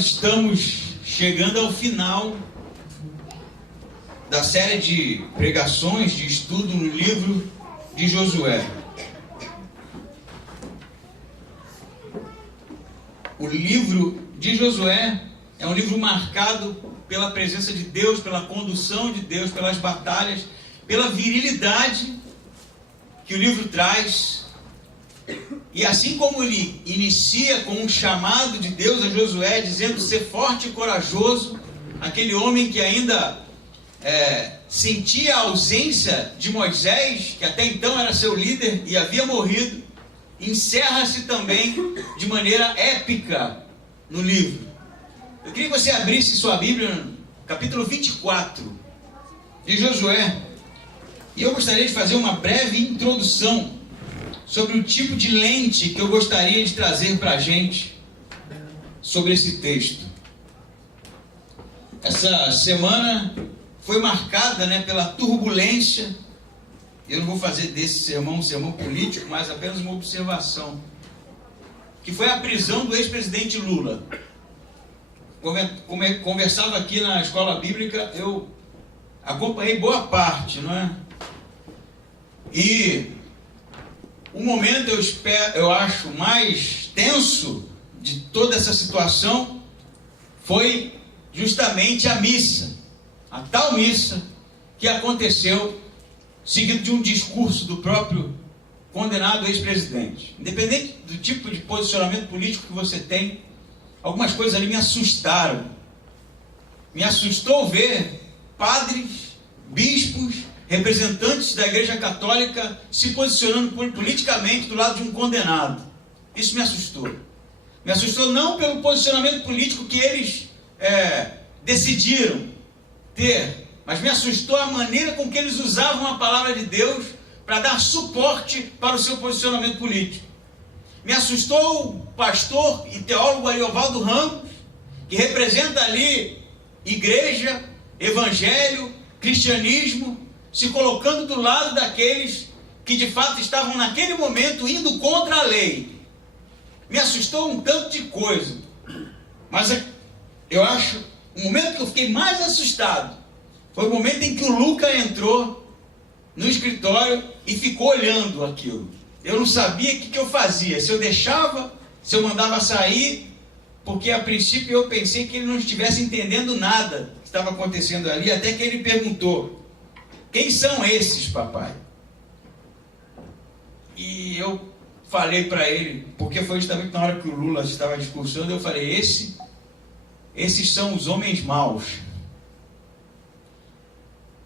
nós estamos chegando ao final da série de pregações, de estudo no livro de Josué. O livro de Josué é um livro marcado pela presença de Deus, pela condução de Deus, pelas batalhas, pela virilidade que o livro traz. E assim como ele inicia com um chamado de Deus a Josué, dizendo: ser forte e corajoso, aquele homem que ainda sentia a ausência de Moisés, que até então era seu líder e havia morrido, encerra-se também de maneira épica no livro. Eu queria que você abrisse sua Bíblia no capítulo 24 de Josué, e eu gostaria de fazer uma breve introdução sobre o tipo de lente que eu gostaria de trazer para a gente sobre esse texto. Essa semana foi marcada, pela turbulência. Eu não vou fazer desse sermão um sermão político, mas apenas uma observação, que foi a prisão do ex-presidente Lula. Conversava aqui na escola bíblica, eu acompanhei boa parte, não é? E o momento, eu acho, mais tenso de toda essa situação foi justamente a missa, a tal missa que aconteceu seguido de um discurso do próprio condenado ex-presidente. Independente do tipo de posicionamento político que você tem, algumas coisas ali me assustaram. Me assustou ver padres, bispos, representantes da Igreja Católica se posicionando politicamente do lado de um condenado. Isso me assustou. Me assustou não pelo posicionamento político que eles decidiram ter, mas me assustou a maneira com que eles usavam a palavra de Deus para dar suporte para o seu posicionamento político. Me assustou o pastor e teólogo Ariovaldo Ramos, que representa ali igreja, evangelho, cristianismo, se colocando do lado daqueles que de fato estavam naquele momento indo contra a lei. Me assustou um tanto de coisa, mas eu acho, o momento que eu fiquei mais assustado foi o momento em que o Luca entrou no escritório e ficou olhando aquilo. Eu não sabia o que eu fazia, se eu deixava, se eu mandava sair, porque a princípio eu pensei que ele não estivesse entendendo nada que estava acontecendo ali, até que ele perguntou: quem são esses, papai? E eu falei para ele, porque foi justamente na hora que o Lula estava discursando, eu falei: esses são os homens maus.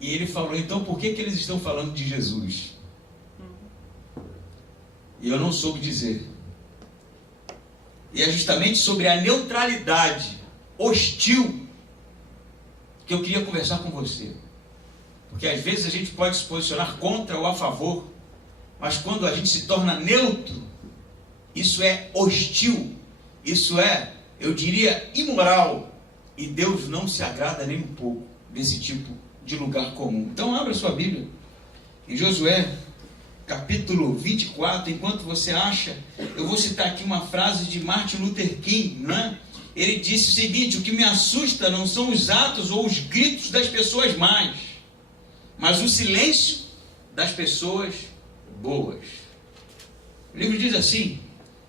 E ele falou: então por que eles estão falando de Jesus? E eu não soube dizer. E é justamente sobre a neutralidade hostil que eu queria conversar com você. Porque às vezes a gente pode se posicionar contra ou a favor, mas quando a gente se torna neutro, isso é hostil, isso é, eu diria, imoral, e Deus não se agrada nem um pouco desse tipo de lugar comum. Então abra sua Bíblia em Josué capítulo 24. Enquanto você acha, eu vou citar aqui uma frase de Martin Luther King, né? Ele disse o seguinte: o que me assusta não são os atos ou os gritos das pessoas más, mas o silêncio das pessoas boas. O livro diz assim,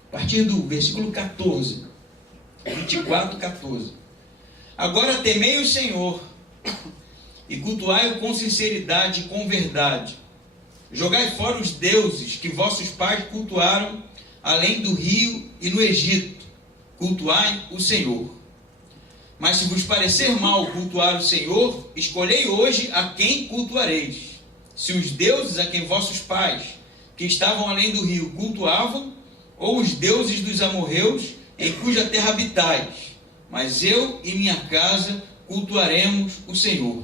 a partir do versículo 14, 24, 14: agora temei o Senhor e cultuai-o com sinceridade e com verdade. Jogai fora os deuses que vossos pais cultuaram além do rio e no Egito. Cultuai o Senhor. Mas se vos parecer mal cultuar o Senhor, escolhei hoje a quem cultuareis. Se os deuses a quem vossos pais, que estavam além do rio, cultuavam, ou os deuses dos amorreus, em cuja terra habitais. Mas eu e minha casa cultuaremos o Senhor.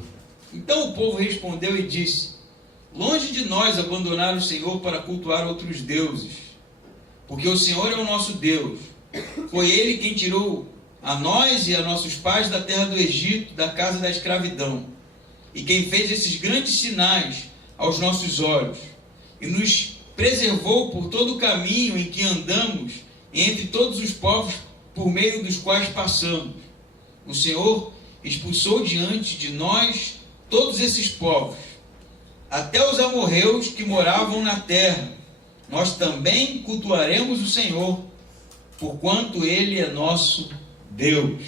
Então o povo respondeu e disse: longe de nós abandonar o Senhor para cultuar outros deuses, porque o Senhor é o nosso Deus. Foi Ele quem tirou a nós e a nossos pais da terra do Egito, da casa da escravidão, e quem fez esses grandes sinais aos nossos olhos, e nos preservou por todo o caminho em que andamos entre todos os povos por meio dos quais passamos. o Senhor expulsou diante de nós todos esses povos, até os amorreus que moravam na terra. Nós também cultuaremos o Senhor, porquanto Ele é nosso Deus.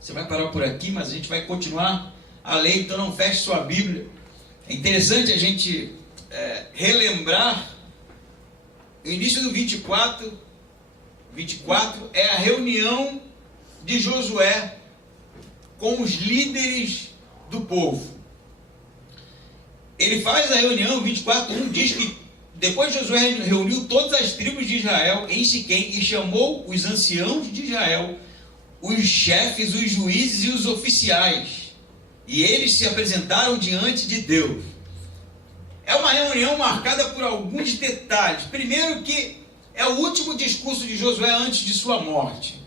Você vai parar por aqui, mas a gente vai continuar a ler, então não feche sua Bíblia. É interessante a gente relembrar o início do 24 é a reunião de Josué com os líderes do povo. Ele faz a reunião, 24:1 diz que depois Josué reuniu todas as tribos de Israel em Siquém e chamou os anciãos de Israel, os chefes, os juízes e os oficiais. E eles se apresentaram diante de Deus. É uma reunião marcada por alguns detalhes. Primeiro, que é o último discurso de Josué antes de sua morte.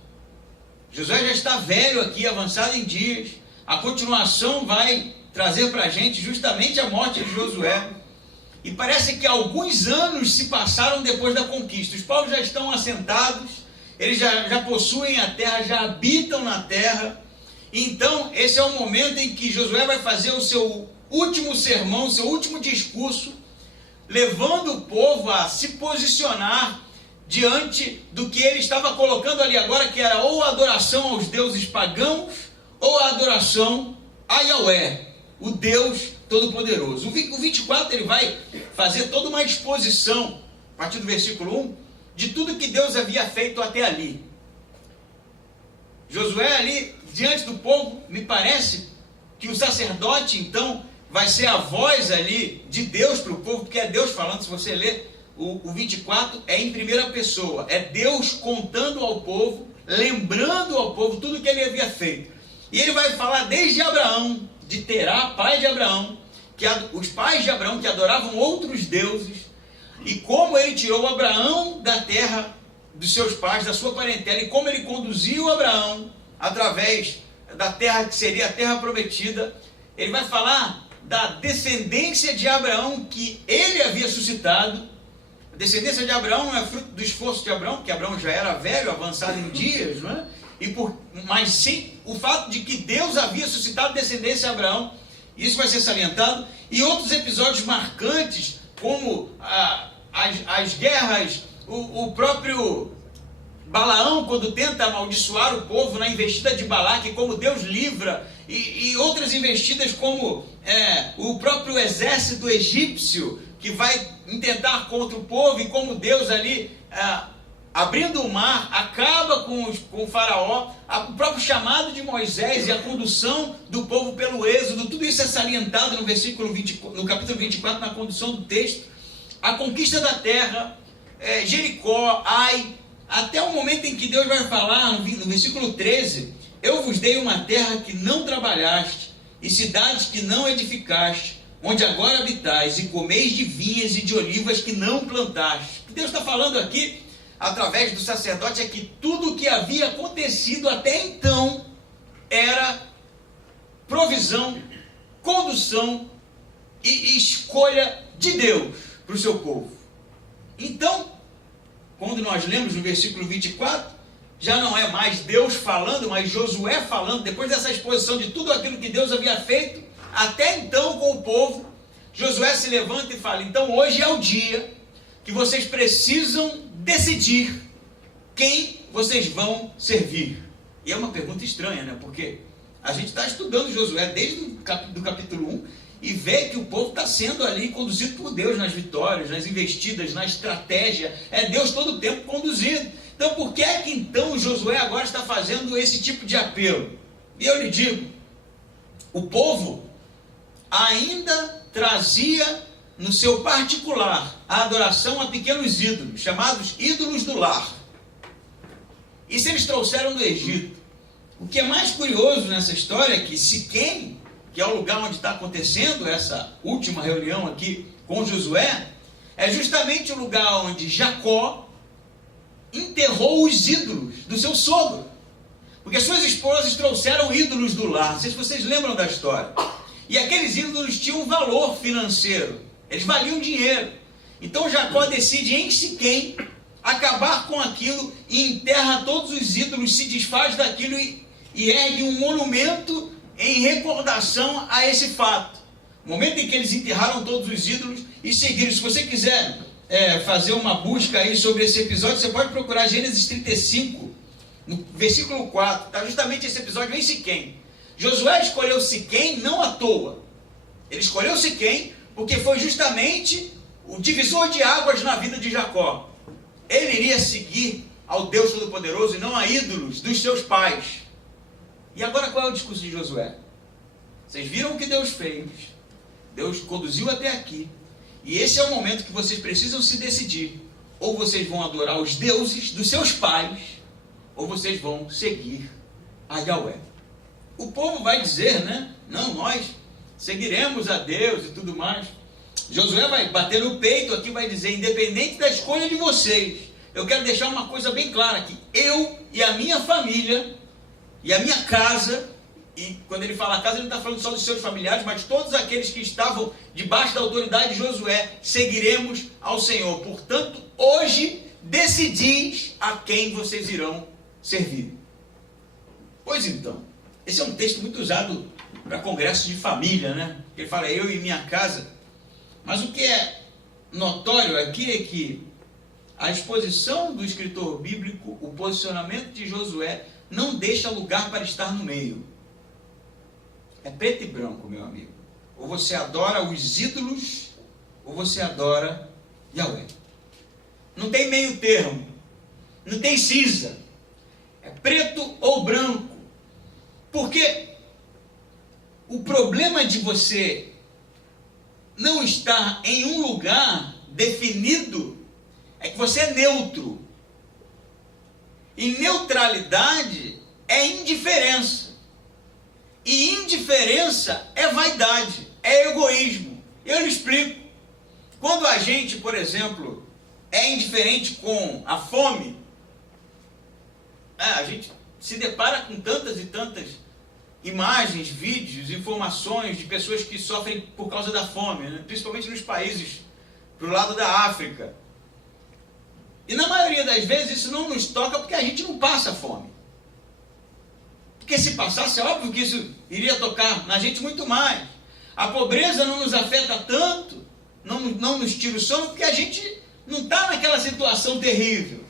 Josué já está velho aqui, avançado em dias. A continuação vai trazer para a gente justamente a morte de Josué. E parece que alguns anos se passaram depois da conquista. Os povos já estão assentados, eles já possuem a terra, já habitam na terra. Então, esse é o momento em que Josué vai fazer o seu último sermão, seu último discurso, levando o povo a se posicionar diante do que ele estava colocando ali agora, que era ou a adoração aos deuses pagãos, ou a adoração a Yahweh, o Deus Todo-Poderoso. O 24 ele vai fazer toda uma exposição, a partir do versículo 1, de tudo que Deus havia feito até ali. Josué ali, diante do povo, me parece que o sacerdote, então, vai ser a voz ali de Deus para o povo, porque é Deus falando. Se você ler o 24, é em primeira pessoa, é Deus contando ao povo, lembrando ao povo tudo que ele havia feito. E ele vai falar desde Abraão, de Terá, pai de Abraão, os pais de Abraão que adoravam outros deuses, e como ele tirou Abraão da terra dos seus pais, da sua parentela, e como ele conduziu Abraão através da terra que seria a terra prometida. Ele vai falar da descendência de Abraão que ele havia suscitado. A descendência de Abraão não é fruto do esforço de Abraão, porque Abraão já era velho, avançado em dias, não é? Mas sim o fato de que Deus havia suscitado descendência a Abraão. Isso vai ser salientado. E outros episódios marcantes, como as guerras, o próprio Balaão, quando tenta amaldiçoar o povo na investida de Balaque, como Deus livra, e outras investidas, como o próprio exército egípcio, que vai intentar contra o povo, e como Deus ali, abrindo o mar, acaba com o faraó, o próprio chamado de Moisés e a condução do povo pelo êxodo. Tudo isso é salientado no capítulo 24, na condução do texto. A conquista da terra, Jericó, Ai, até o momento em que Deus vai falar, no versículo 13, eu vos dei uma terra que não trabalhaste, e cidades que não edificaste, onde agora habitais, e comeis de vinhas e de olivas que não plantaste. O que Deus está falando aqui, através do sacerdote, é que tudo o que havia acontecido até então era provisão, condução e escolha de Deus para o seu povo. Então, quando nós lemos no versículo 24, já não é mais Deus falando, mas Josué falando, depois dessa exposição de tudo aquilo que Deus havia feito até então com o povo. Josué se levanta e fala: então hoje é o dia que vocês precisam decidir quem vocês vão servir. E é uma pergunta estranha, né? Porque a gente está estudando Josué desde o capítulo 1 e vê que o povo está sendo ali conduzido por Deus nas vitórias, nas investidas, na estratégia. É Deus todo o tempo conduzindo. Então por que é que então Josué agora está fazendo esse tipo de apelo? E eu lhe digo, o povo ainda trazia no seu particular a adoração a pequenos ídolos, chamados ídolos do lar. Isso eles trouxeram do Egito. O que é mais curioso nessa história é que Siquém, que é o lugar onde está acontecendo essa última reunião aqui com Josué, é justamente o lugar onde Jacó enterrou os ídolos do seu sogro. Porque suas esposas trouxeram ídolos do lar. Não sei se vocês lembram da história. E aqueles ídolos tinham um valor financeiro. Eles valiam dinheiro. Então Jacó decide em Siquém acabar com aquilo e enterra todos os ídolos, se desfaz daquilo e e ergue um monumento em recordação a esse fato. O momento em que eles enterraram todos os ídolos e seguiram. Se você quiser fazer uma busca aí sobre esse episódio, você pode procurar Gênesis 35, no versículo 4. Está justamente esse episódio em Siquém. Josué escolheu Siquém não à toa. Ele escolheu Siquém porque foi justamente o divisor de águas na vida de Jacó. Ele iria seguir ao Deus Todo-Poderoso e não a ídolos dos seus pais. E agora qual é o discurso de Josué? Vocês viram o que Deus fez. Deus conduziu até aqui. E esse é o momento que vocês precisam se decidir. Ou vocês vão adorar os deuses dos seus pais, ou vocês vão seguir a Yahweh. O povo vai dizer, né? Não, nós seguiremos a Deus e tudo mais. Josué vai bater no peito aqui, vai dizer, independente da escolha de vocês, eu quero deixar uma coisa bem clara aqui. Eu e a minha família, e a minha casa, e quando ele fala casa, ele não está falando só dos seus familiares, mas todos aqueles que estavam debaixo da autoridade de Josué, seguiremos ao Senhor. Portanto, hoje, decidis a quem vocês irão servir. Pois então, esse é um texto muito usado para congresso de família, né? Ele fala, eu e minha casa. Mas o que é notório aqui é que a exposição do escritor bíblico, o posicionamento de Josué, não deixa lugar para estar no meio. É preto e branco, meu amigo. Ou você adora os ídolos, ou você adora Yahweh. Não tem meio termo. Não tem cinza. É preto ou branco. Porque o problema de você não estar em um lugar definido é que você é neutro. E neutralidade é indiferença. E indiferença é vaidade, é egoísmo. Eu lhe explico. Quando a gente, por exemplo, é indiferente com a fome, a gente se depara com tantas e tantas imagens, vídeos, informações de pessoas que sofrem por causa da fome, né? Principalmente nos países pro lado da África. E na maioria das vezes isso não nos toca porque a gente não passa fome. Porque se passasse, é óbvio que isso iria tocar na gente muito mais. A pobreza não nos afeta tanto, não nos tira o sono, porque a gente não está naquela situação terrível.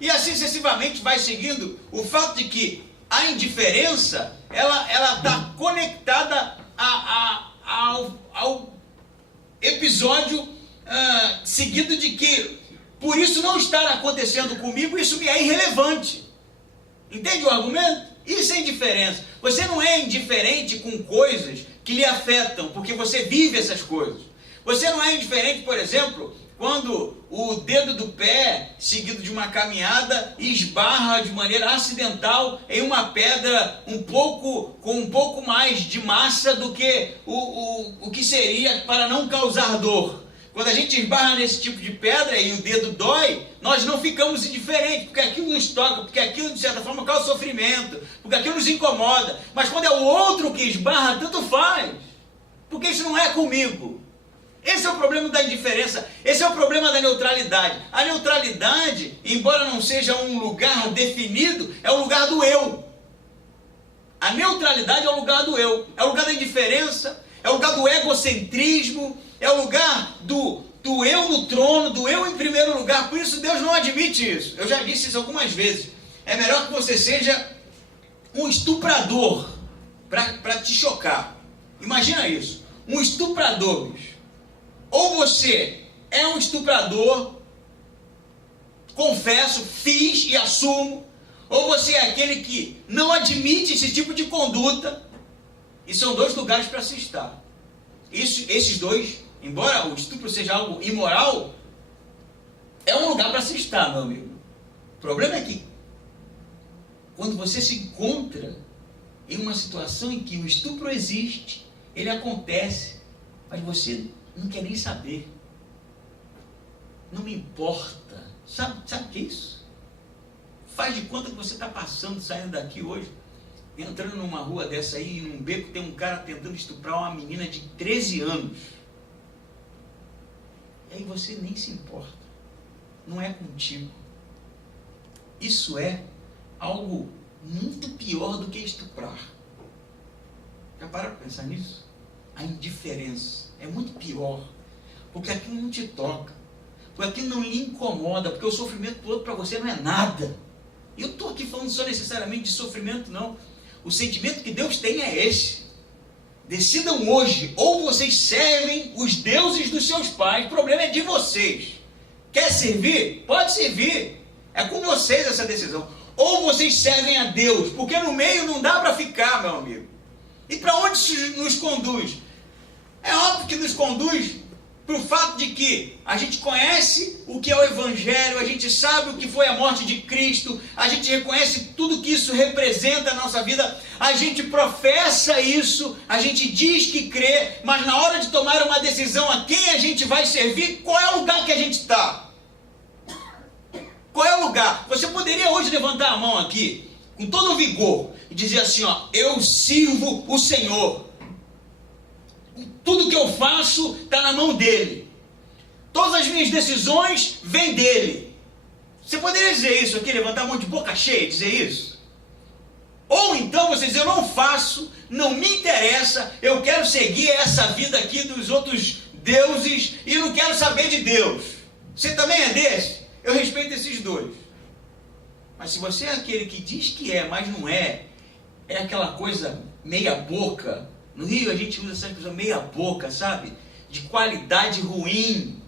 E assim sucessivamente vai seguindo o fato de que a indiferença, ela está conectada ao episódio seguido de que, por isso não estar acontecendo comigo, isso me é irrelevante. Entende o argumento? Isso é indiferença. Você não é indiferente com coisas que lhe afetam, porque você vive essas coisas. Você não é indiferente, por exemplo, quando o dedo do pé, seguido de uma caminhada, esbarra de maneira acidental em uma pedra com um pouco mais de massa do que o que seria para não causar dor. Quando a gente esbarra nesse tipo de pedra e o dedo dói, nós não ficamos indiferentes, porque aquilo nos toca, porque aquilo de certa forma causa sofrimento, porque aquilo nos incomoda. Mas quando é o outro que esbarra, tanto faz, porque isso não é comigo. Esse é o problema da indiferença, esse é o problema da neutralidade. A neutralidade, embora não seja um lugar definido, é o lugar do eu. A neutralidade é o lugar do eu, é o lugar da indiferença, é o lugar do egocentrismo, é o lugar do eu no trono, do eu em primeiro lugar. Por isso Deus não admite isso. Eu já disse isso algumas vezes. É melhor que você seja um estuprador, para te chocar. Imagina isso, um estuprador, bicho. Ou você é um estuprador, confesso, fiz e assumo, ou você é aquele que não admite esse tipo de conduta, e são dois lugares para se estar. Esses dois, embora o estupro seja algo imoral, é um lugar para se estar, meu amigo. O problema é que, quando você se encontra em uma situação em que o estupro existe, ele acontece, mas você não quer nem saber. Não me importa. Sabe o que é isso? Faz de conta que você está passando, saindo daqui hoje, entrando numa rua dessa aí, num beco, tem um cara tentando estuprar uma menina de 13 anos. E aí você nem se importa. Não é contigo. Isso é algo muito pior pior do que estuprar. Já pararam para pensar nisso? A indiferença é muito pior, porque aquilo não te toca, porque aquilo não lhe incomoda, porque o sofrimento do outro para você não é nada. E eu estou aqui falando só necessariamente de sofrimento, não. O sentimento que Deus tem é esse. Decidam hoje, ou vocês servem os deuses dos seus pais, o problema é de vocês. Quer servir? Pode servir. É com vocês essa decisão. Ou vocês servem a Deus, porque no meio não dá para ficar, meu amigo. E para onde isso nos conduz? É óbvio que nos conduz para o fato de que a gente conhece o que é o Evangelho, a gente sabe o que foi a morte de Cristo, a gente reconhece tudo que isso representa na nossa vida, a gente professa isso, a gente diz que crê, mas na hora de tomar uma decisão a quem a gente vai servir, qual é o lugar que a gente está? Qual é o lugar? Você poderia hoje levantar a mão aqui, com todo o vigor, e dizer assim, ó, eu sirvo o Senhor. Tudo que eu faço está na mão dele. Todas as minhas decisões vêm dele. Você poderia dizer isso aqui, levantar a mão de boca cheia e dizer isso? Ou então você dizer, eu não faço, não me interessa, eu quero seguir essa vida aqui dos outros deuses e não quero saber de Deus. Você também é desse? Eu respeito esses dois. Mas se você é aquele que diz que é, mas não é, é aquela coisa meia boca. No Rio a gente usa essa expressão meia boca, sabe? De qualidade ruim.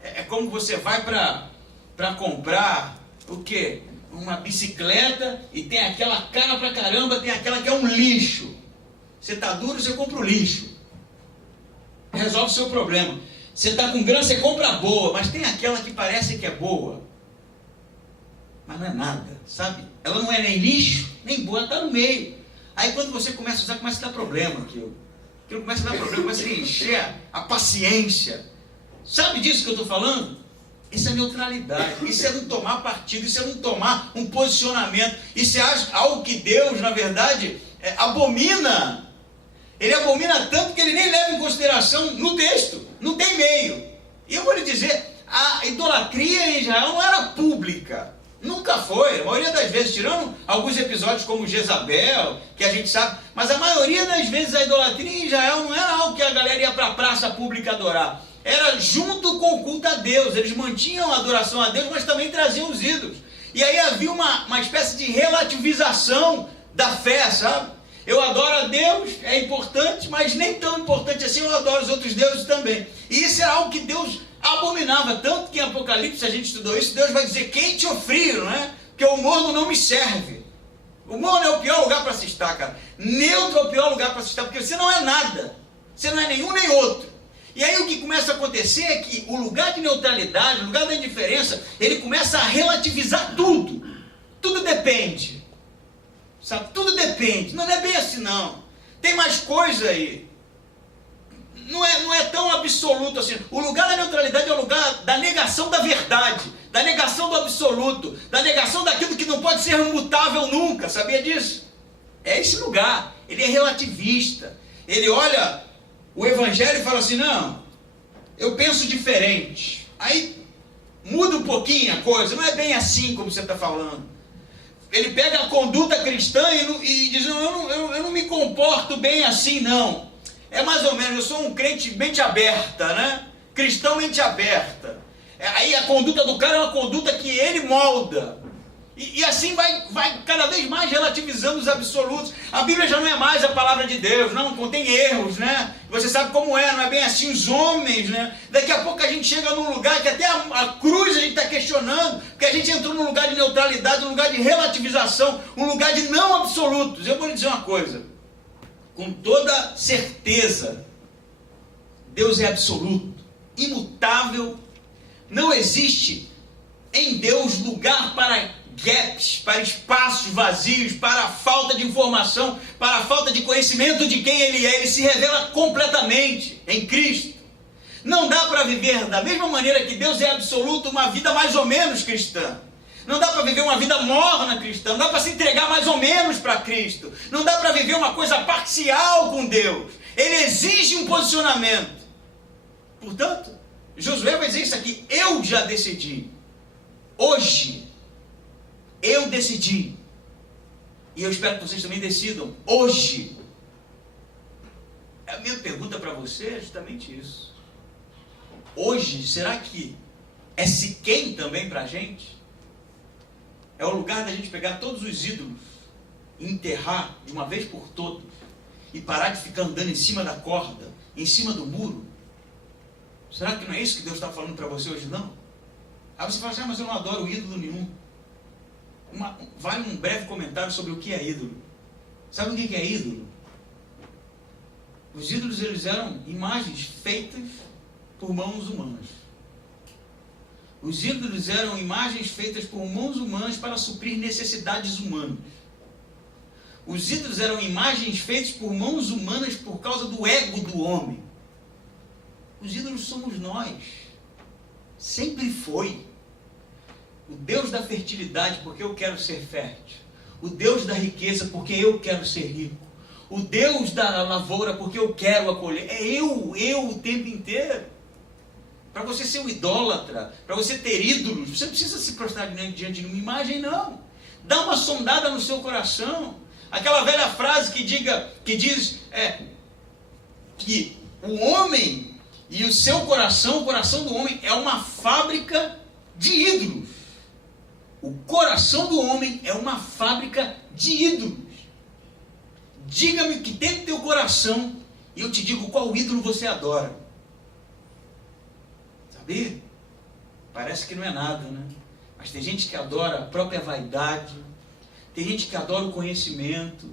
É como você vai para comprar o quê? Uma bicicleta e tem aquela cara pra caramba, tem aquela que é um lixo. Você está duro, você compra o lixo. Resolve o seu problema. Você está com grana, você compra a boa, mas tem aquela que parece que é boa, mas não é nada, sabe? Ela não é nem lixo, nem boa, ela está no meio. Aí quando você começa a usar, começa a dar problema aquilo. Aquilo começa a dar problema, começa a encher a paciência. Sabe disso que eu estou falando? Isso é neutralidade, isso é não tomar partido, isso é não tomar um posicionamento. Isso é algo que Deus, na verdade, abomina. Ele abomina tanto que ele nem leva em consideração no texto, não tem meio. E eu vou lhe dizer, a idolatria em Israel não era pública. Nunca foi, a maioria das vezes, tirando alguns episódios como Jezabel, que a gente sabe, mas a maioria das vezes a idolatria em Israel não era algo que a galera ia para a praça pública adorar. Era junto com o culto a Deus, eles mantinham a adoração a Deus, mas também traziam os ídolos. E aí havia uma espécie de relativização da fé, sabe? Eu adoro a Deus, é importante, mas nem tão importante assim, eu adoro os outros deuses também. E isso era algo que Deus abominava, tanto que em Apocalipse, a gente estudou isso, Deus vai dizer quente ou frio, não é? Porque o morno não me serve. O morno é o pior lugar para se estar, cara. Neutro é o pior lugar para se estar, porque você não é nada. Você não é nenhum nem outro. E aí o que começa a acontecer é que o lugar de neutralidade, o lugar da indiferença, ele começa a relativizar tudo. Tudo depende. Sabe? Tudo depende. Não é bem assim, não. Tem mais coisa aí. Não é tão absoluto assim. O lugar da neutralidade é o lugar da negação da verdade, da negação do absoluto, da negação daquilo que não pode ser mutável nunca. Sabia disso? É esse lugar. Ele é relativista. Ele olha o Evangelho e fala assim, não, eu penso diferente. Aí muda um pouquinho a coisa. Não é bem assim como você está falando. Ele pega a conduta cristã e diz, não, eu não me comporto bem assim, não. É mais ou menos, eu sou um crente mente aberta, né? Cristão mente aberta. Aí a conduta do cara é uma conduta que ele molda. E assim vai cada vez mais relativizando os absolutos. A Bíblia já não é mais a palavra de Deus, não, contém erros, né? Você sabe como é, não é bem assim os homens, né? Daqui a pouco a gente chega num lugar que até a cruz a gente está questionando, porque a gente entrou num lugar de neutralidade, num lugar de relativização, um lugar de não absolutos. Eu vou lhe dizer uma coisa, com toda certeza, Deus é absoluto, imutável, não existe em Deus lugar para gaps, para espaços vazios, para a falta de informação, para a falta de conhecimento de quem Ele é. Ele se revela completamente em Cristo. Não dá para viver da mesma maneira que Deus é absoluto uma vida mais ou menos cristã. Não dá para viver uma vida morna cristã, não dá para se entregar mais ou menos para Cristo. Não dá para viver uma coisa parcial com Deus. Ele exige um posicionamento. Portanto, Josué vai dizer isso aqui, eu já decidi. Hoje, eu decidi. E eu espero que vocês também decidam hoje. A minha pergunta para você é justamente isso. Hoje, será que é Siquém também para a gente? É o lugar da gente pegar todos os ídolos e enterrar de uma vez por todas e parar de ficar andando em cima da corda, em cima do muro? Será que não é isso que Deus está falando para você hoje, não? Aí você fala assim, mas eu não adoro ídolo nenhum. Vale um breve comentário sobre o que é ídolo. Sabe o que é ídolo? Os ídolos, eles eram imagens feitas por mãos humanas. Os ídolos eram imagens feitas por mãos humanas para suprir necessidades humanas. Os ídolos eram imagens feitas por mãos humanas por causa do ego do homem. Os ídolos somos nós. Sempre foi. O Deus da fertilidade, porque eu quero ser fértil. O Deus da riqueza, porque eu quero ser rico. O Deus da lavoura, porque eu quero acolher. É eu o tempo inteiro. Para você ser um idólatra, para você ter ídolos, você não precisa se prostrar diante de uma imagem, não. Dá uma sondada no seu coração. Aquela velha frase que diz que o homem e o seu coração, o coração do homem é uma fábrica de ídolos. O coração do homem é uma fábrica de ídolos. Diga-me o que tem no teu coração e eu te digo qual ídolo você adora. Sabe? Parece que não é nada, né? Mas tem gente que adora a própria vaidade, tem gente que adora o conhecimento,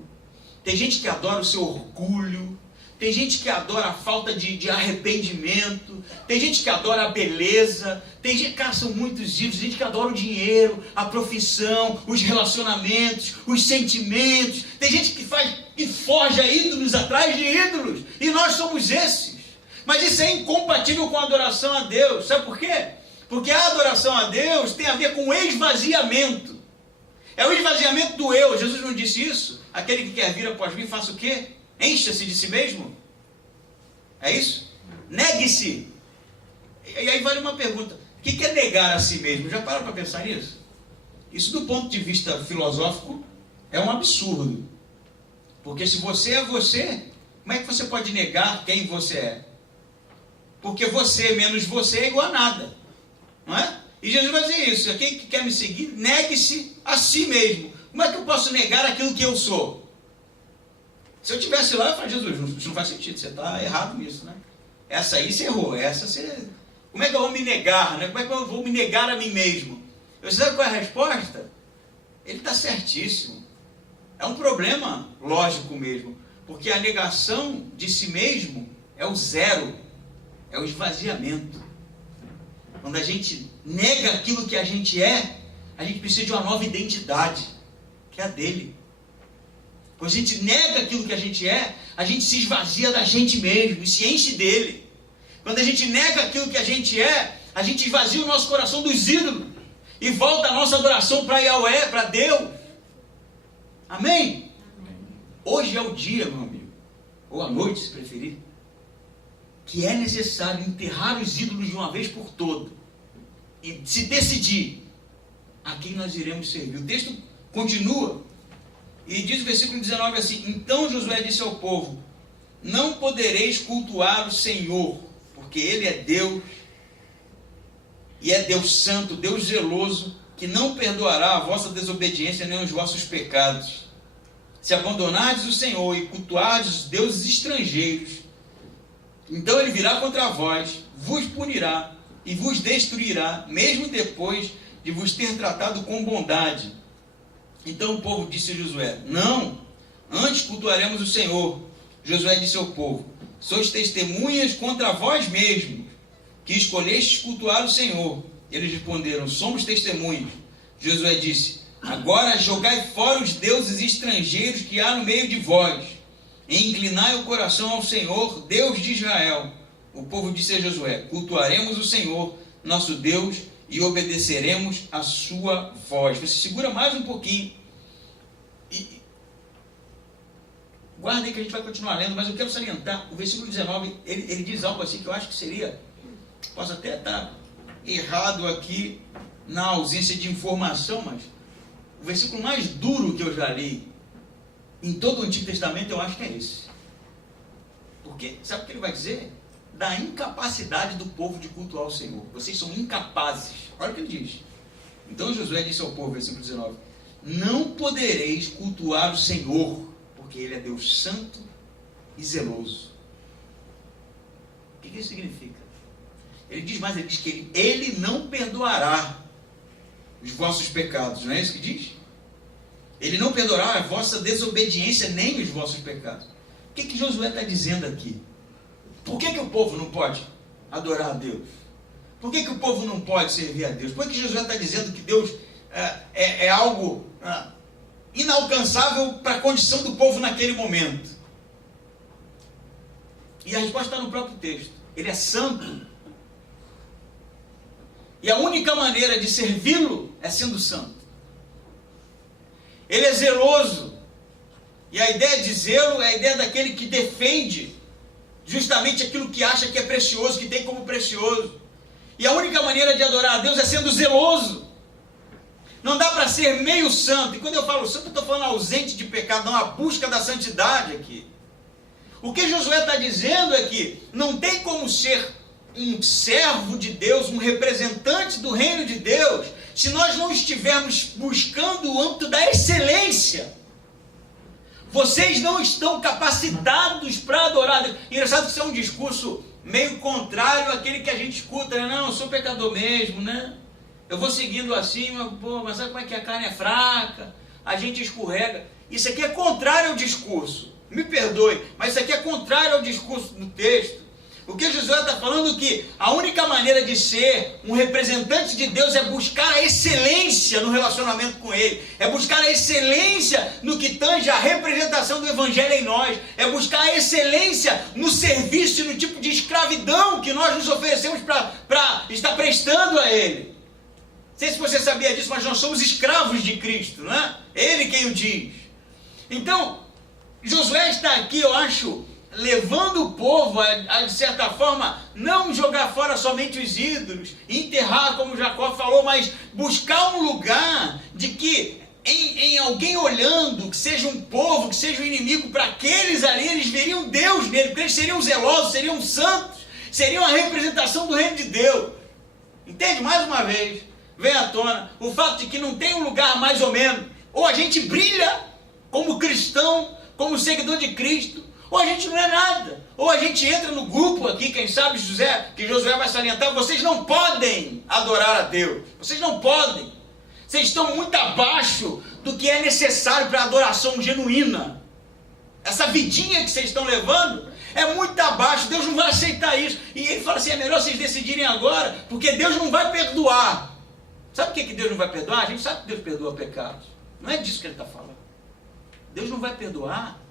tem gente que adora o seu orgulho, tem gente que adora a falta de arrependimento, tem gente que adora a beleza, tem gente, cara, são muitos ídolos, gente que adora o dinheiro, a profissão, os relacionamentos, os sentimentos, tem gente que forja ídolos atrás de ídolos, e nós somos esses. Mas isso é incompatível com a adoração a Deus, sabe por quê? Porque a adoração a Deus tem a ver com esvaziamento. É o esvaziamento do eu. Jesus não disse isso? Aquele que quer vir após mim, faça o quê? Encha-se de si mesmo? É isso? Negue-se. E aí vale uma pergunta. O que é negar a si mesmo? Já pararam para pensar nisso? Isso do ponto de vista filosófico é um absurdo. Porque se você é você, como é que você pode negar quem você é? Porque você menos você é igual a nada. Não é? E Jesus vai dizer isso. Quem que quer me seguir, negue-se a si mesmo. Como é que eu posso negar aquilo que eu sou? Se eu estivesse lá, eu falaria, Jesus, isso não faz sentido, você está errado nisso, né? Essa aí você errou, essa você... Como é que eu vou me negar, né? Como é que eu vou me negar a mim mesmo? Você sabe qual é a resposta? Ele está certíssimo. É um problema lógico mesmo, porque a negação de si mesmo é o zero, é o esvaziamento. Quando a gente nega aquilo que a gente é, a gente precisa de uma nova identidade, que é a dele. Quando a gente nega aquilo que a gente é, a gente se esvazia da gente mesmo e se enche dele. Quando a gente nega aquilo que a gente é, a gente esvazia o nosso coração dos ídolos e volta a nossa adoração para Yahweh, para Deus. Amém? Hoje é o dia, meu amigo, ou a noite, se preferir, que é necessário enterrar os ídolos de uma vez por todas e se decidir a quem nós iremos servir. O texto continua e diz o versículo 19 assim: então Josué disse ao povo: não podereis cultuar o Senhor, porque Ele é Deus, e é Deus santo, Deus zeloso, que não perdoará a vossa desobediência nem os vossos pecados. Se abandonardes o Senhor e cultuardes os deuses estrangeiros, então Ele virá contra vós, vos punirá e vos destruirá, mesmo depois de vos ter tratado com bondade. Então o povo disse a Josué: não, antes cultuaremos o Senhor. Josué disse ao povo: sois testemunhas contra vós mesmos, que escolhestes cultuar o Senhor. Eles responderam: somos testemunhas. Josué disse: agora jogai fora os deuses estrangeiros que há no meio de vós, e inclinai o coração ao Senhor, Deus de Israel. O povo disse a Josué: cultuaremos o Senhor, nosso Deus, e obedeceremos a sua voz. Você segura mais um pouquinho. E guarda aí que a gente vai continuar lendo, mas eu quero salientar, o versículo 19, ele diz algo assim que eu acho que seria, posso até estar errado aqui na ausência de informação, mas o versículo mais duro que eu já li em todo o Antigo Testamento, eu acho que é esse. Porque, sabe o que ele vai dizer? Da incapacidade do povo de cultuar o Senhor. Vocês são incapazes. Olha o que ele diz. Então Josué disse ao povo, versículo 19: não podereis cultuar o Senhor, porque Ele é Deus santo e zeloso. O que isso significa? Ele diz mais, ele diz que ele não perdoará os vossos pecados, não é isso que diz? Ele não perdoará a vossa desobediência, nem os vossos pecados. O que Josué está dizendo aqui? Por que o povo não pode adorar a Deus? Por que o povo não pode servir a Deus? Por que Josué está dizendo que Deus é algo inalcançável para a condição do povo naquele momento? E a resposta está no próprio texto. Ele é santo. E a única maneira de servi-lo é sendo santo. Ele é zeloso. E a ideia de zelo é a ideia daquele que defende justamente aquilo que acha que é precioso, que tem como precioso. E a única maneira de adorar a Deus é sendo zeloso. Não dá para ser meio santo. E quando eu falo santo, eu estou falando ausente de pecado, não, a busca da santidade aqui. O que Josué está dizendo é que não tem como ser um servo de Deus, um representante do reino de Deus, se nós não estivermos buscando o âmbito da excelência. Vocês não estão capacitados para adorar a Deus. Engraçado que isso é um discurso meio contrário àquele que a gente escuta, né? Não, eu sou pecador mesmo, né? Eu vou seguindo assim, mas sabe como é que a carne é fraca? A gente escorrega. Isso aqui é contrário ao discurso. Me perdoe, mas isso aqui é contrário ao discurso do texto. O que Josué está falando é que a única maneira de ser um representante de Deus é buscar a excelência no relacionamento com Ele. É buscar a excelência no que tange a representação do Evangelho em nós. É buscar a excelência no serviço e no tipo de escravidão que nós nos oferecemos para estar prestando a Ele. Não sei se você sabia disso, mas nós somos escravos de Cristo, não é? Ele quem o diz. Então, Josué está aqui, eu acho, levando o povo a, de certa forma, não jogar fora somente os ídolos, enterrar, como Jacó falou, mas buscar um lugar de que em alguém olhando, que seja um povo, que seja um inimigo, para aqueles ali, eles veriam Deus nele, porque eles seriam zelosos, seriam santos, seriam a representação do reino de Deus. Entende? Mais uma vez, vem à tona o fato de que não tem um lugar mais ou menos, ou a gente brilha como cristão, como seguidor de Cristo, ou a gente não é nada, ou a gente entra no grupo aqui, quem sabe que Josué vai salientar, vocês não podem adorar a Deus, vocês não podem, vocês estão muito abaixo do que é necessário para a adoração genuína, essa vidinha que vocês estão levando, é muito abaixo, Deus não vai aceitar isso, e ele fala assim, é melhor vocês decidirem agora, porque Deus não vai perdoar. Sabe o que Deus não vai perdoar? A gente sabe que Deus perdoa pecados, não é disso que ele está falando. Deus não vai perdoar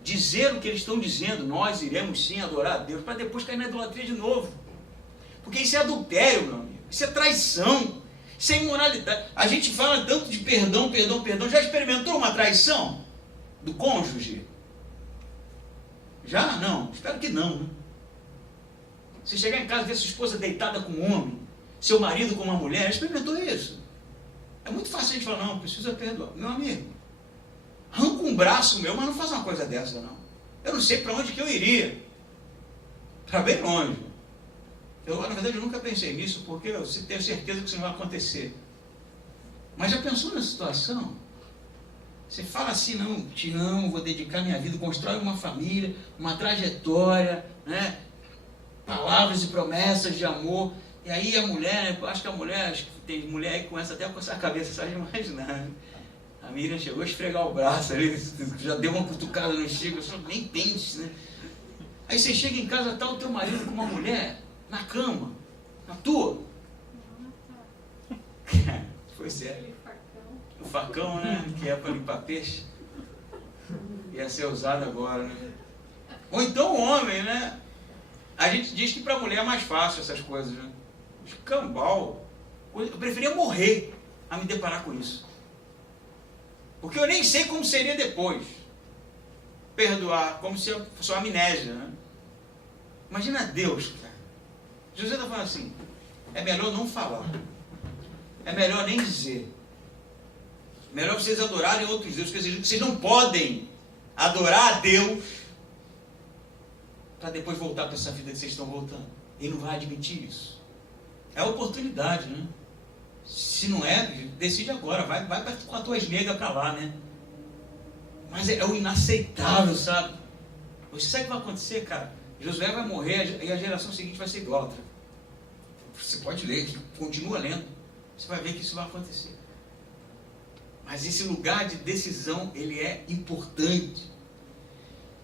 dizer o que eles estão dizendo, nós iremos sim adorar a Deus, para depois cair na idolatria de novo. Porque isso é adultério, meu amigo. Isso é traição. Isso é imoralidade. A gente fala tanto de perdão. Já experimentou uma traição do cônjuge? Já? Não. Espero que não, né? Você chegar em casa e ver sua esposa deitada com um homem, seu marido com uma mulher, experimentou isso? É muito fácil a gente falar, não, precisa perdoar. Meu amigo, arranca um braço meu, mas não faz uma coisa dessa, não. Eu não sei para onde que eu iria. Para bem longe. Na verdade, eu nunca pensei nisso, porque eu tenho certeza que isso não vai acontecer. Mas já pensou na situação? Você fala assim, não, te amo, vou dedicar minha vida, constrói uma família, uma trajetória, né? Palavras e promessas de amor. E aí a mulher, eu acho que tem mulher aí que começa até a coçar a cabeça, só de imaginar, né? A Miriam chegou a esfregar o braço ali, já deu uma cutucada no Chico, só nem pense, né? Aí você chega em casa, tá o teu marido com uma mulher, na cama, na tua. Foi sério. O facão, né? Que é para limpar peixe. Ia ser usado agora, né? Ou então o homem, né? A gente diz que para a mulher é mais fácil essas coisas, né? Escambau. Eu preferia morrer a me deparar com isso. Porque eu nem sei como seria depois. Perdoar, como se fosse uma amnésia, né? Imagina Deus, cara. José está falando assim, é melhor não falar. É melhor nem dizer. Melhor vocês adorarem outros deuses, porque vocês não podem adorar a Deus, para depois voltar para essa vida que vocês estão voltando. Ele não vai admitir isso. É a oportunidade, né? Se não é, decide agora, vai com as tuas negas para lá, né? Mas é o inaceitável, sabe? Você sabe o que vai acontecer, cara? Josué vai morrer e a geração seguinte vai ser idólatra. Você pode ler, continua lendo. Você vai ver que isso vai acontecer. Mas esse lugar de decisão, ele é importante.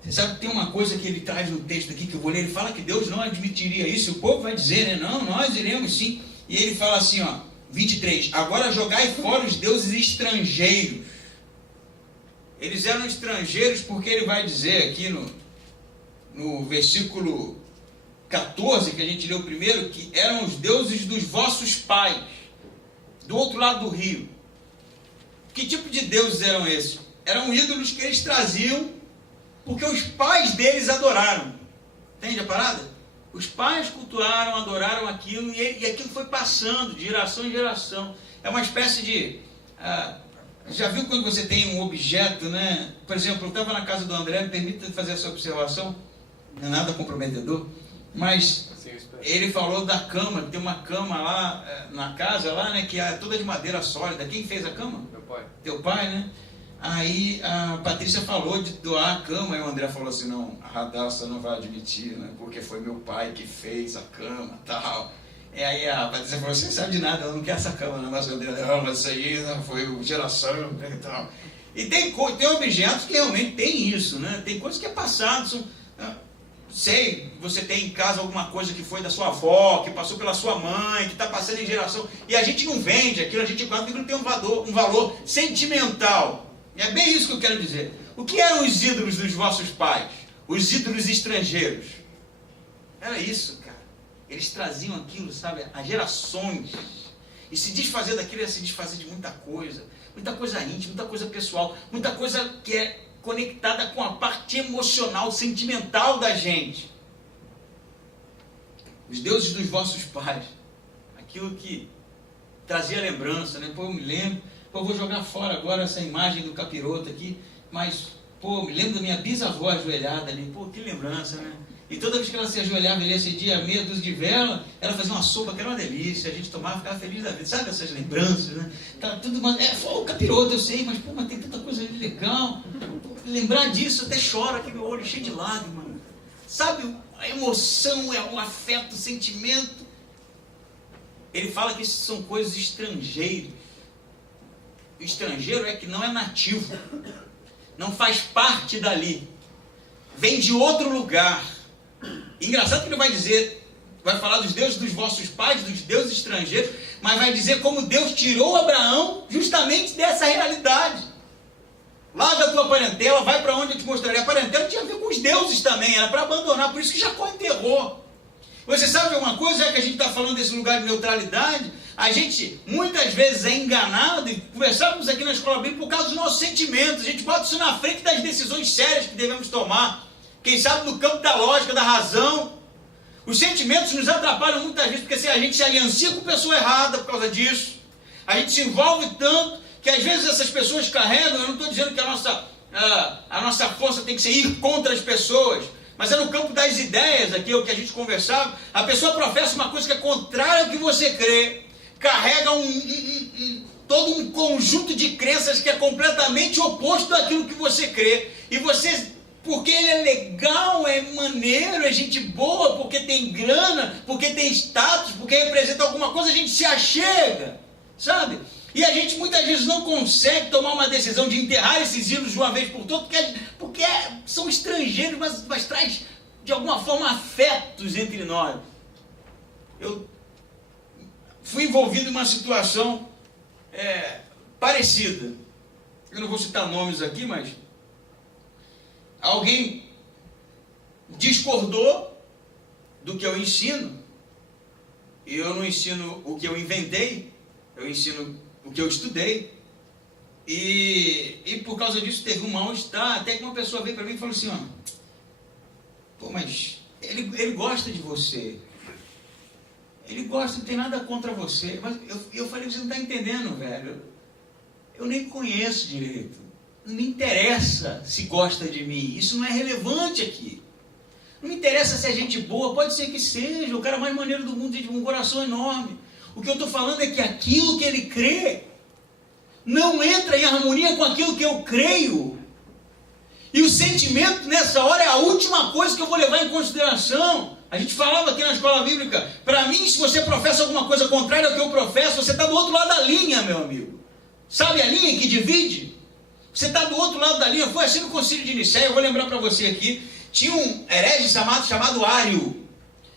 Você sabe que tem uma coisa que ele traz no texto aqui, que eu vou ler, ele fala que Deus não admitiria isso, e o povo vai dizer, né? Não, nós iremos sim. E ele fala assim, ó, 23, agora jogai fora os deuses estrangeiros. Eles eram estrangeiros porque ele vai dizer aqui no versículo 14, que a gente leu primeiro, que eram os deuses dos vossos pais, do outro lado do rio. Que tipo de deuses eram esses? Eram ídolos que eles traziam porque os pais deles adoraram. Entende a parada? Os pais cultuaram, adoraram aquilo e aquilo foi passando de geração em geração. É uma espécie de... já viu quando você tem um objeto, né? Por exemplo, eu estava na casa do André, me permita fazer essa observação, não é nada comprometedor, mas ele falou da cama, tem uma cama lá na casa, lá, né, que é toda de madeira sólida. Quem fez a cama? Meu pai. Teu pai, né? Aí a Patrícia falou de doar a cama, aí o André falou assim, não, a Radassa não vai admitir, né? Porque foi meu pai que fez a cama e tal. E aí a Patrícia falou, você não sabe de nada, eu não quero essa cama, não. Mas o André, não, mas isso aí foi geração e tal. E tem objetos que realmente tem isso, né? Tem coisas que é passado, sei, você tem em casa alguma coisa que foi da sua avó, que passou pela sua mãe, que está passando em geração, e a gente não vende aquilo, a gente guarda, porque não tem um valor sentimental. É bem isso que eu quero dizer. O que eram os ídolos dos vossos pais? Os ídolos estrangeiros. Era isso, cara. Eles traziam aquilo, sabe, há gerações. E se desfazer daquilo é se desfazer de muita coisa íntima, muita coisa pessoal, muita coisa que é conectada com a parte emocional, sentimental da gente. Os deuses dos vossos pais. Aquilo que trazia lembrança, né? Pô, eu me lembro, eu vou jogar fora agora essa imagem do capiroto aqui, mas, pô, me lembro da minha bisavó ajoelhada ali, pô, que lembrança, né? E toda vez que ela se ajoelhava ali, acendia meia dúzia de vela, ela fazia uma sopa que era uma delícia, a gente tomava, ficava feliz da vida, sabe essas lembranças, né? Tá tudo, foi o capiroto, eu sei, mas, pô, mas tem tanta coisa ali legal, pô, lembrar disso, até chora aqui, meu olho cheio de lágrimas, sabe, a emoção, o afeto, o sentimento. Ele fala que isso são coisas estrangeiras. O estrangeiro é que não é nativo, não faz parte dali, vem de outro lugar. Engraçado que ele vai dizer, vai falar dos deuses dos vossos pais, dos deuses estrangeiros, mas vai dizer como Deus tirou Abraão justamente dessa realidade. Larga a tua parentela, vai para onde eu te mostraria. A parentela tinha a ver com os deuses também, era para abandonar, por isso que Jacó enterrou. Você sabe uma coisa, já que a gente está falando desse lugar de neutralidade, a gente muitas vezes é enganado, e conversávamos aqui na escola bíblica por causa dos nossos sentimentos. A gente bota isso na frente das decisões sérias que devemos tomar. Quem sabe no campo da lógica, da razão. Os sentimentos nos atrapalham muitas vezes, porque a gente se aliancia com a pessoa errada por causa disso. A gente se envolve tanto que às vezes essas pessoas carregam. Eu não estou dizendo que a nossa força tem que ser ir contra as pessoas, mas é no campo das ideias, aqui o que a gente conversava. A pessoa professa uma coisa que é contrária ao que você crê, carrega todo um conjunto de crenças que é completamente oposto daquilo que você crê, e você, porque ele é legal, é maneiro, é gente boa, porque tem grana, porque tem status, porque representa alguma coisa, a gente se achega, sabe? E a gente muitas vezes não consegue tomar uma decisão de enterrar esses ídolos de uma vez por todas, porque são estrangeiros, mas traz de alguma forma afetos entre nós. Eu fui envolvido em uma situação parecida. Eu não vou citar nomes aqui, mas alguém discordou do que eu ensino, e eu não ensino o que eu inventei, eu ensino o que eu estudei, e por causa disso teve um mal-estar, até que uma pessoa veio para mim e falou assim, pô, mas ele gosta de você, ele gosta, não tem nada contra você, mas eu falei, você não está entendendo, velho, eu nem conheço direito, Não me interessa se gosta de mim. Isso não é relevante aqui. Não me interessa se é gente boa. Pode ser que seja. O cara mais maneiro do mundo, de um coração enorme. O que eu estou falando é que aquilo que ele crê não entra em harmonia com aquilo que eu creio. E o sentimento nessa hora é a última coisa que eu vou levar em consideração. A gente falava aqui na escola bíblica, para mim, se você professa alguma coisa contrária ao que eu professo, você está do outro lado da linha, meu amigo. Sabe a linha que divide? Você está do outro lado da linha. Foi assim no concílio de Nicéia. Eu vou lembrar para você aqui. Tinha um herege chamado Ário.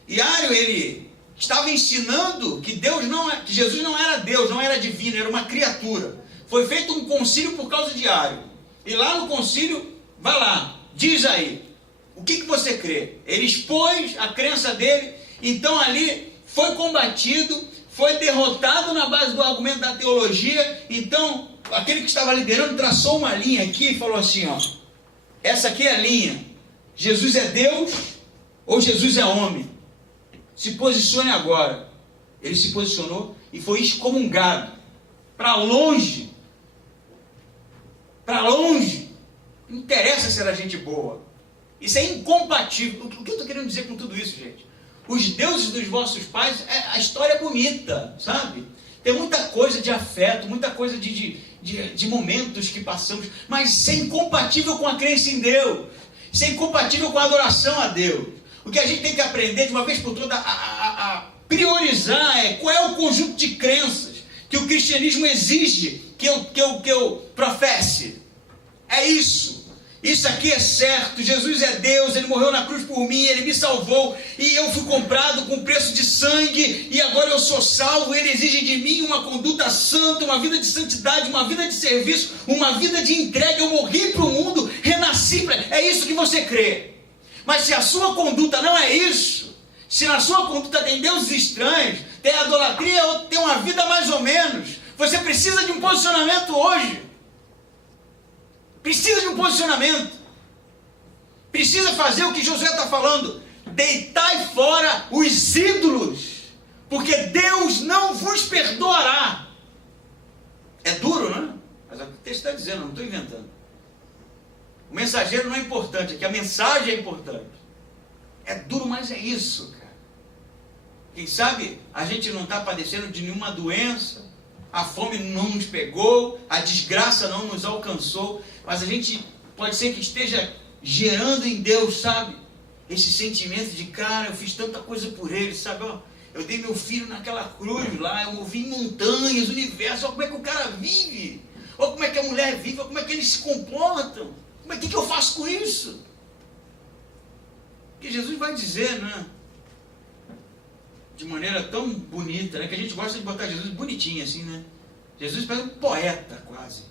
E Ário, ele estava ensinando que que Jesus não era Deus, não era divino, era uma criatura. Foi feito um concílio por causa de Ário. E lá no concílio, vai lá, diz aí, o que você crê? Ele expôs a crença dele, então ali foi combatido, foi derrotado na base do argumento da teologia. Então, aquele que estava liderando traçou uma linha aqui e falou assim, ó, essa aqui é a linha, Jesus é Deus ou Jesus é homem? Se posicione agora. Ele se posicionou e foi excomungado, para longe, não interessa se era gente boa, isso é incompatível. O que eu estou querendo dizer com tudo isso, gente? Os deuses dos vossos pais, a história é bonita, sabe? Tem muita coisa de afeto, muita coisa de momentos que passamos, mas isso é incompatível com a crença em Deus, isso é incompatível com a adoração a Deus. O que a gente tem que aprender de uma vez por todas a priorizar qual é o conjunto de crenças que o cristianismo exige que eu professe. É isso. Isso aqui é certo. Jesus é Deus, Ele morreu na cruz por mim, Ele me salvou, e eu fui comprado com preço de sangue, e agora eu sou salvo. Ele exige de mim uma conduta santa, uma vida de santidade, uma vida de serviço, uma vida de entrega. Eu morri para o mundo, renasci para... É isso que você crê. Mas se a sua conduta não é isso, se na sua conduta tem deuses estranhos, tem idolatria ou tem uma vida mais ou menos, você precisa de um posicionamento hoje. Precisa de um posicionamento. Precisa fazer o que Josué está falando. Deitai fora os ídolos, porque Deus não vos perdoará. É duro, né? Mas é o que o texto está dizendo, eu não estou inventando. O mensageiro não é importante, é que a mensagem é importante. É duro, mas é isso, cara. Quem sabe a gente não está padecendo de nenhuma doença, a fome não nos pegou, a desgraça não nos alcançou, mas a gente pode ser que esteja gerando em Deus, sabe? Esse sentimento de, cara, eu fiz tanta coisa por Ele, sabe? Ó, eu dei meu filho naquela cruz lá, eu movi em montanhas, universo, olha como é que o cara vive, olha como é que a mulher vive, olha como é que eles se comportam. Mas o que eu faço com isso? Que Jesus vai dizer, né? De maneira tão bonita, né? Que a gente gosta de botar Jesus bonitinho assim, né? Jesus parece um poeta quase,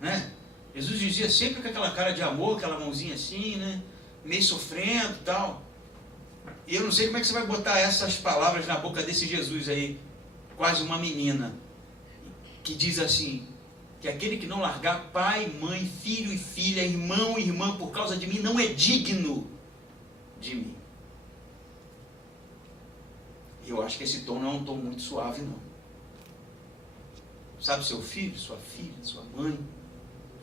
né? Jesus dizia sempre com aquela cara de amor, aquela mãozinha assim, né? Meio sofrendo e tal. E eu não sei como é que você vai botar essas palavras na boca desse Jesus aí, quase uma menina, que diz assim, que aquele que não largar pai, mãe, filho e filha, irmão e irmã por causa de mim, não é digno de mim. E eu acho que esse tom não é um tom muito suave, não. Sabe, seu filho, sua filha, sua mãe,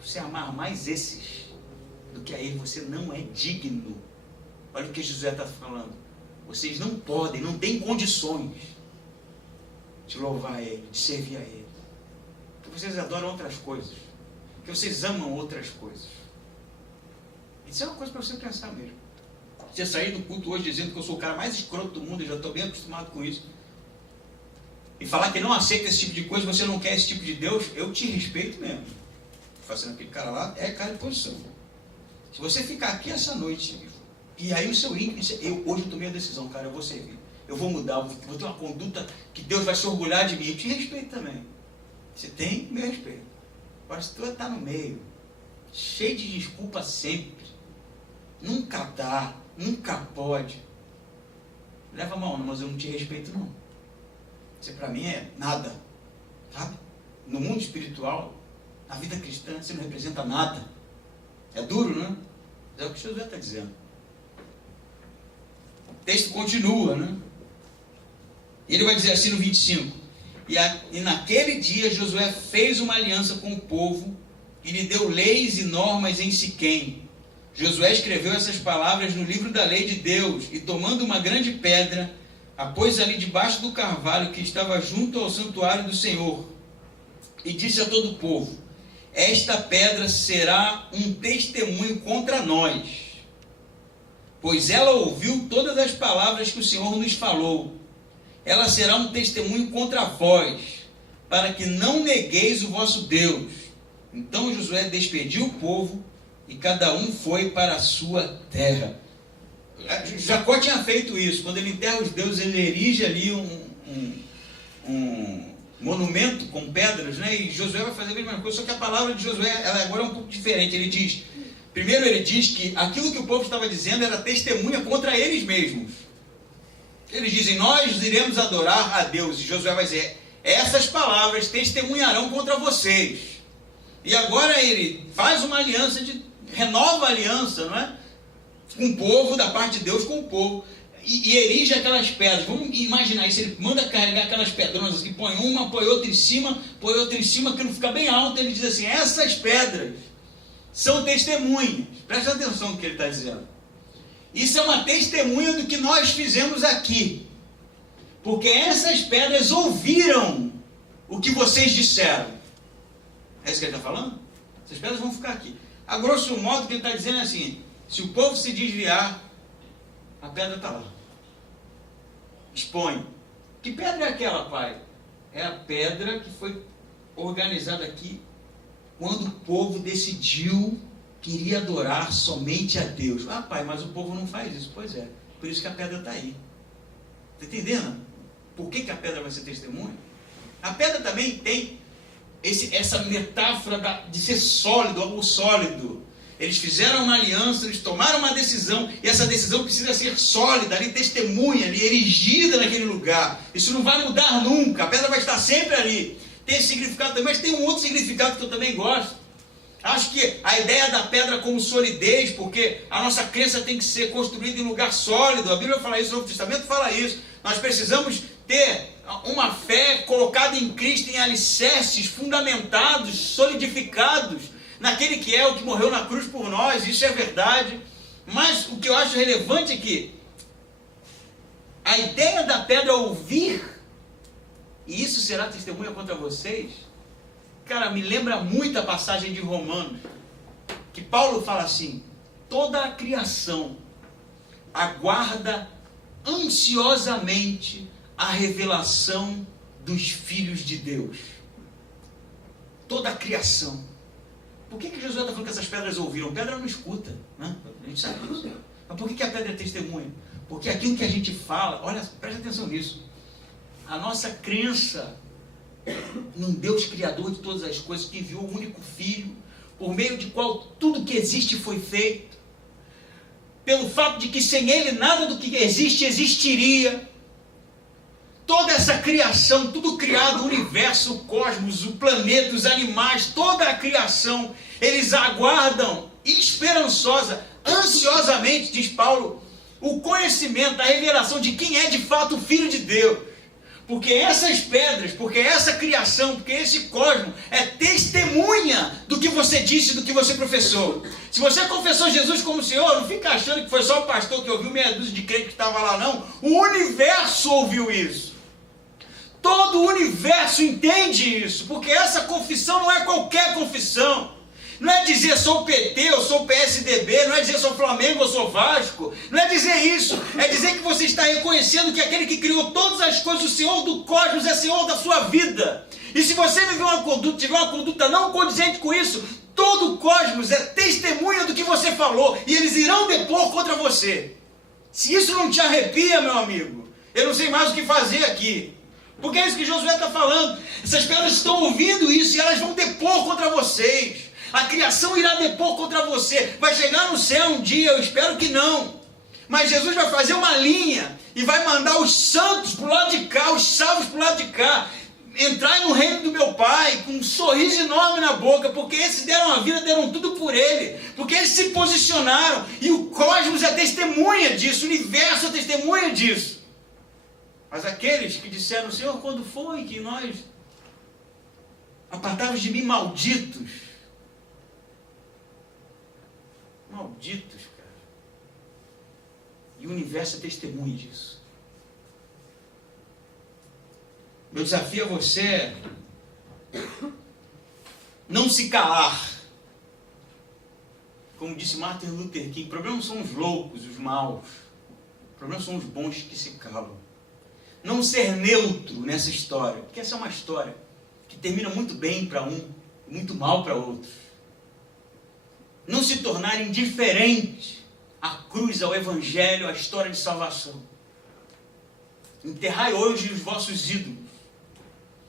você amar mais esses do que a ele, você não é digno. Olha o que José está falando. Vocês não podem, não têm condições de louvar a Ele, de servir a Ele. Vocês adoram outras coisas, que vocês amam outras coisas. Isso é uma coisa para você pensar mesmo. Você sair do culto hoje dizendo que eu sou o cara mais escroto do mundo, eu já estou bem acostumado com isso, e falar que não aceita esse tipo de coisa, você não quer esse tipo de Deus, eu te respeito mesmo. Fazendo aquele cara lá, é cara de posição. Se você ficar aqui essa noite, e aí o seu íntimo, hoje eu tomei a decisão, cara, eu vou servir, eu vou mudar, eu vou ter uma conduta que Deus vai se orgulhar de mim, eu te respeito também. Você tem meu respeito. Agora, se tu está no meio, cheio de desculpa sempre, nunca dá, nunca pode, leva a mão, mas eu não te respeito não. Você para mim é nada, sabe? No mundo espiritual, na vida cristã, você não representa nada. É duro, né? É o que Jesus está dizendo. O texto continua, né? E ele vai dizer assim no 25. E naquele dia Josué fez uma aliança com o povo e lhe deu leis e normas em Siquém. Josué escreveu essas palavras no livro da lei de Deus, e tomando uma grande pedra, a pôs ali debaixo do carvalho que estava junto ao santuário do Senhor, e disse a todo o povo: esta pedra será um testemunho contra nós, pois ela ouviu todas as palavras que o Senhor nos falou. Ela será um testemunho contra vós, para que não negueis o vosso Deus. Então Josué despediu o povo, e cada um foi para a sua terra. Jacó tinha feito isso. Quando ele enterra os deuses, ele erige ali um monumento com pedras, né? E Josué vai fazer a mesma coisa, só que a palavra de Josué ela agora é um pouco diferente. Ele diz, primeiro ele diz que aquilo que o povo estava dizendo era testemunha contra eles mesmos. Eles dizem, nós iremos adorar a Deus, e Josué vai dizer, essas palavras testemunharão contra vocês. E agora ele faz uma aliança, renova a aliança, não é? Com o povo, da parte de Deus com o povo, e erige aquelas pedras. Vamos imaginar isso, ele manda carregar aquelas pedronas assim, põe uma, põe outra em cima, que não fica bem alto. Ele diz assim, essas pedras são testemunhas. Presta atenção no que ele está dizendo. Isso é uma testemunha do que nós fizemos aqui, porque essas pedras ouviram o que vocês disseram. É isso que ele está falando? Essas pedras vão ficar aqui. A grosso modo, o que ele está dizendo é assim, se o povo se desviar, a pedra está lá. Expõe. Que pedra é aquela, pai? É a pedra que foi organizada aqui quando o povo decidiu que iria adorar somente a Deus. Ah, pai, mas o povo não faz isso. Pois é, por isso que a pedra está aí. Está entendendo? Por que a pedra vai ser testemunha? A pedra também tem essa metáfora de ser sólido, algo sólido. Eles fizeram uma aliança, eles tomaram uma decisão, e essa decisão precisa ser sólida, ali testemunha, ali erigida naquele lugar. Isso não vai mudar nunca, a pedra vai estar sempre ali. Tem esse significado também, mas tem um outro significado que eu também gosto. Acho que a ideia da pedra como solidez, porque a nossa crença tem que ser construída em lugar sólido. A Bíblia fala isso, o Novo Testamento fala isso. Nós precisamos ter uma fé colocada em Cristo em alicerces fundamentados, solidificados naquele que é o que morreu na cruz por nós. Isso é verdade. Mas o que eu acho relevante é que a ideia da pedra ouvir, e isso será testemunha contra vocês, cara, me lembra muito a passagem de Romanos, que Paulo fala assim, toda a criação aguarda ansiosamente a revelação dos filhos de Deus. Toda a criação. Por que Josué está falando que essas pedras ouviram? Pedra não escuta, né? A gente sabe disso. Mas por que a pedra é testemunha? Porque aquilo que a gente fala, olha, presta atenção nisso. A nossa crença num Deus criador de todas as coisas, que enviou o único Filho, por meio de qual tudo que existe foi feito, pelo fato de que sem Ele nada do que existe existiria. Toda essa criação, tudo criado, o universo, o cosmos, o planeta, os animais, toda a criação, eles aguardam esperançosa, ansiosamente, diz Paulo, o conhecimento, a revelação de quem é de fato o Filho de Deus. Porque essas pedras, porque essa criação, porque esse cosmos é testemunha do que você disse, do que você professou. Se você confessou Jesus como Senhor, não fica achando que foi só o pastor que ouviu, meia dúzia de crente que estava lá, não. O universo ouviu isso. Todo o universo entende isso, porque essa confissão não é qualquer confissão. Não é dizer sou o PT, eu sou o PSDB, não é dizer sou Flamengo, eu sou Vasco. Não é dizer isso, é dizer que você está reconhecendo que aquele que criou todas as coisas, o Senhor do cosmos, é Senhor da sua vida. E se você tiver uma conduta não condizente com isso, todo o cosmos é testemunha do que você falou, e eles irão depor contra você. Se isso não te arrepia, meu amigo, eu não sei mais o que fazer aqui. Porque é isso que Josué está falando. Essas pedras estão ouvindo isso e elas vão depor contra vocês. A criação irá depor contra você. Vai chegar no céu um dia, eu espero que não. Mas Jesus vai fazer uma linha e vai mandar os santos para o lado de cá, os salvos para o lado de cá, entrar no reino do meu Pai com um sorriso enorme na boca, porque esses deram a vida, deram tudo por Ele, porque eles se posicionaram, e o cosmos é testemunha disso, o universo é testemunha disso. Mas aqueles que disseram, Senhor, quando foi que nós apartávamos de mim malditos? Malditos, cara. E o universo é testemunha disso. Meu desafio a você não se calar. Como disse Martin Luther King, o problema não são os loucos, os maus. O problema são os bons que se calam. Não ser neutro nessa história, porque essa é uma história que termina muito bem para um e muito mal para outros. Não se tornar indiferente à cruz, ao evangelho, à história de salvação. Enterrai hoje os vossos ídolos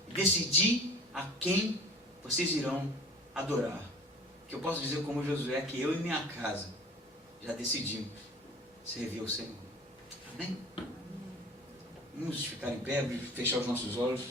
e decidi a quem vocês irão adorar. Que eu posso dizer como Josué, que eu e minha casa já decidimos servir ao Senhor. Amém? Vamos ficar em pé, fechar os nossos olhos.